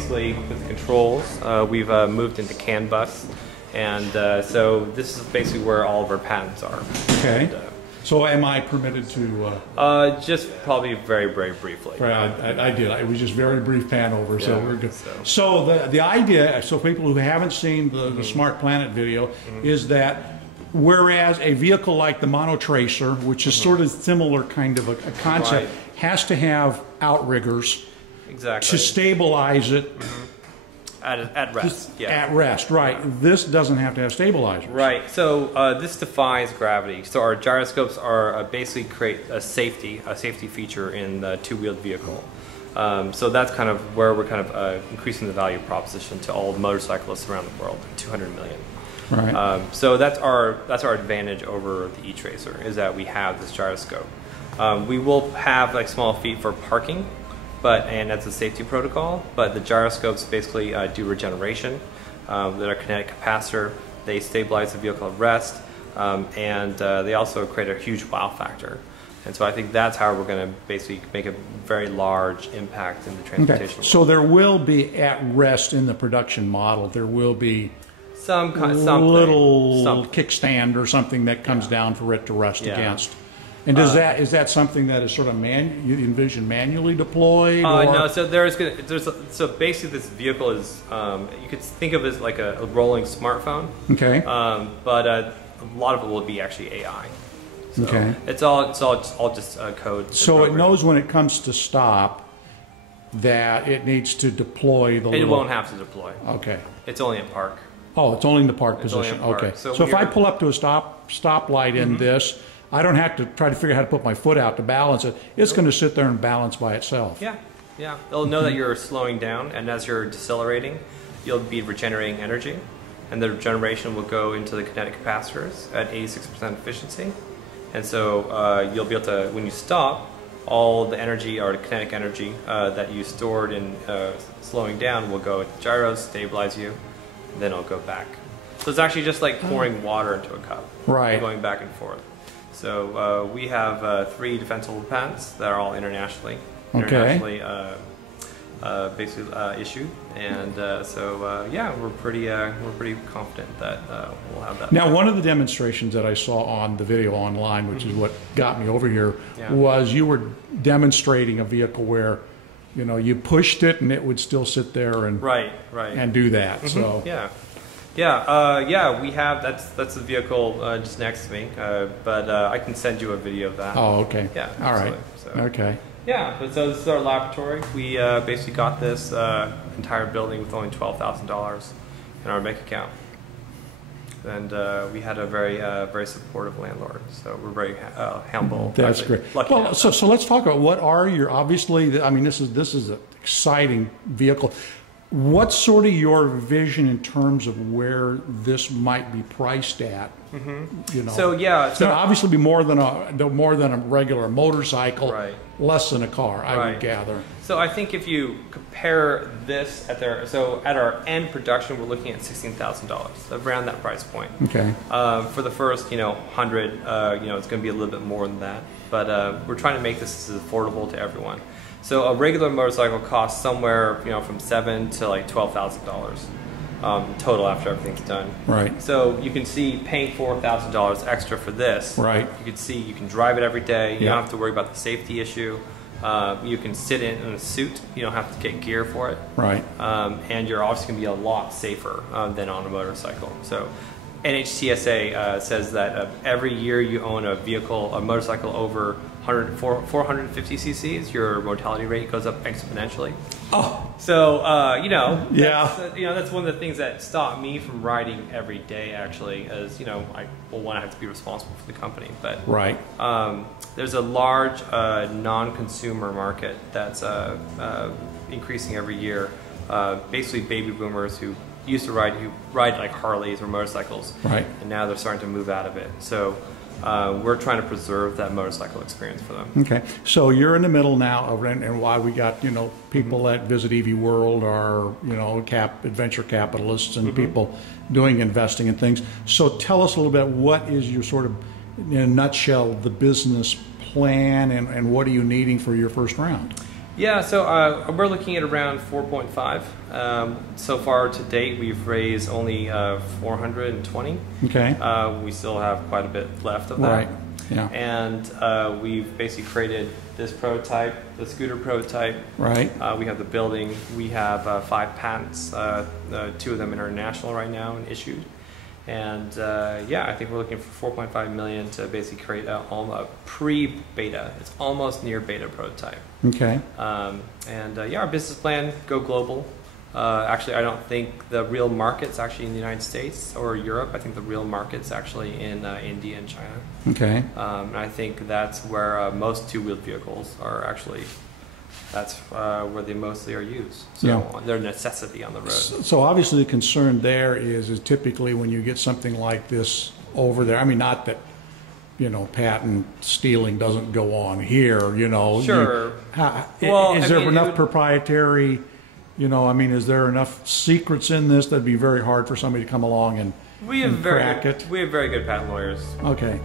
basically with the controls, we've moved into CAN bus, and so this is basically where all of our patents are. Okay. And, so am I permitted to? Just probably very briefly. Right, I did. It was just very brief pan over, so Yeah, we're good. so The idea, so people who haven't seen the Smart Planet video, is that whereas a vehicle like the Monotracer, which is sort of similar kind of a concept, has to have outriggers to stabilize it. At rest, yeah. At rest, right. This doesn't have to have stabilizers. Right, so this defies gravity. So our gyroscopes are basically create a safety feature in the two-wheeled vehicle. So that's kind of where we're kind of increasing the value proposition to all motorcyclists around the world, 200 million. Right. So that's our advantage over the e-Tracer, is that we have this gyroscope. We will have like small feet for parking, and that's a safety protocol, but the gyroscopes basically do regeneration. They're a kinetic capacitor. They stabilize the vehicle at rest, and they also create a huge wow factor. And so I think that's how we're going to basically make a very large impact in the transportation world. So there will be at rest in the production model, there will be some little kickstand or something that comes down for it to rest against. And is that something that is sort of you envision manually deployed? No, so so basically this vehicle is you could think of it as like a rolling smartphone. Okay. But a lot of it will be actually AI. So okay. It's all just code. So it knows when it comes to stop that it needs to deploy the. It won't have to deploy. Okay. It's only in park. Oh, it's only in the park position. Okay. So if I pull up to a stoplight in this, I don't have to try to figure out how to put my foot out to balance it. It's going to sit there and balance by itself. Yeah, yeah. It'll know that you're slowing down, and as you're decelerating, you'll be regenerating energy, and the regeneration will go into the kinetic capacitors at 86% efficiency. And so you'll be able to, when you stop, all the energy or the kinetic energy that you stored in slowing down will go to the gyros, stabilize you, and then it'll go back. So it's actually just like pouring water into a cup, going back and forth. So we have 3 defensible patents that are all internationally basically issued, and yeah, we're pretty confident that we'll have that. Now, one of the demonstrations that I saw on the video online, which is what got me over here, was you were demonstrating a vehicle where, you know, you pushed it and it would still sit there and and do that. So yeah, we have that's the vehicle just next to me, but I can send you a video of that. Oh, okay. Yeah. All right. So, okay. Yeah, but so this is our laboratory. We basically got this entire building with only $12,000 in our bank account, and we had a very supportive landlord. So we're very humble. That's great. Well, so let's talk about what are your obviously. I mean, this is an exciting vehicle. What's sort of your vision in terms of where this might be priced at? You know, so yeah, so obviously be more than a regular motorcycle, less than a car, I would gather. So I think if you compare this at our end production, we're looking at $16,000, around that price point. Okay. For the first 100, it's going to be a little bit more than that, but we're trying to make this as affordable to everyone. So a regular motorcycle costs somewhere, from $7,000 to like $12,000 total after everything's done. Right. So you can see paying $4,000 extra for this. Right. You can see you can drive it every day. You don't have to worry about the safety issue. You can sit in a suit. You don't have to get gear for it. Right. And you're obviously going to be a lot safer than on a motorcycle. So NHTSA says that every year you own a motorcycle over 450 cc's, your mortality rate goes up exponentially. Oh, so that's one of the things that stopped me from riding every day. Actually, as I have to be responsible for the company, but there's a large non-consumer market that's increasing every year. Basically, baby boomers who used to ride like Harleys or motorcycles, and now they're starting to move out of it. So we're trying to preserve that motorcycle experience for them. Okay, so you're in the middle now of, and why we got people that visit EV World are adventure capitalists and people doing investing and things. So tell us a little bit, what is your sort of, in a nutshell, the business plan, and what are you needing for your first round? Yeah, so we're looking at around 4.5. So far to date, we've raised only 420. Okay. We still have quite a bit left of that. Right. Yeah. And we've basically created this prototype, the scooter prototype. Right. We have the building. We have 5 patents, 2 of them international right now and issued. And yeah, I think we're looking for 4.5 million to basically create a pre-beta. It's almost near beta prototype. Okay. Yeah, our business plan, go global. Actually, I don't think the real market's actually in the United States or Europe. I think the real market's actually in India and China. Okay. And I think that's where most two-wheeled vehicles are actually. That's where they mostly are used. So Yeah. they're a necessity on the road. So obviously the concern there is typically when you get something like this over there, I mean, not that, you know, patent stealing doesn't go on here, you know. Sure. Well, is there enough proprietary, you know, I mean, is there enough secrets in this that'd be very hard for somebody to come along and We have crack it? We have very good patent lawyers. Okay.